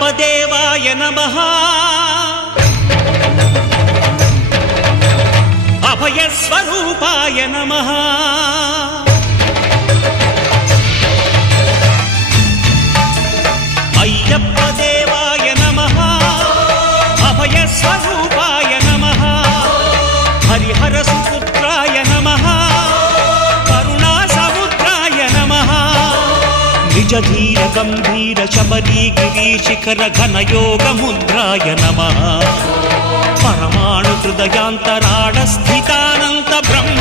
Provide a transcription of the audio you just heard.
అయ్యప్ప దేవాయ నమః అభయ స్వరూపాయ నమః అయ్యప్ప దేవాయ నమః అభయ స్వరూపాయ నమః హరిహర సుపుత్రాయ నమః కరుణా సముద్రాయ నమః నిజ ధీర గంభీర శబరీ గిరి శిఖర ఘన యోగ ముద్రాయ నమః పరమాణు హృదయాంతరాళ స్థితానంత బ్రహ్మ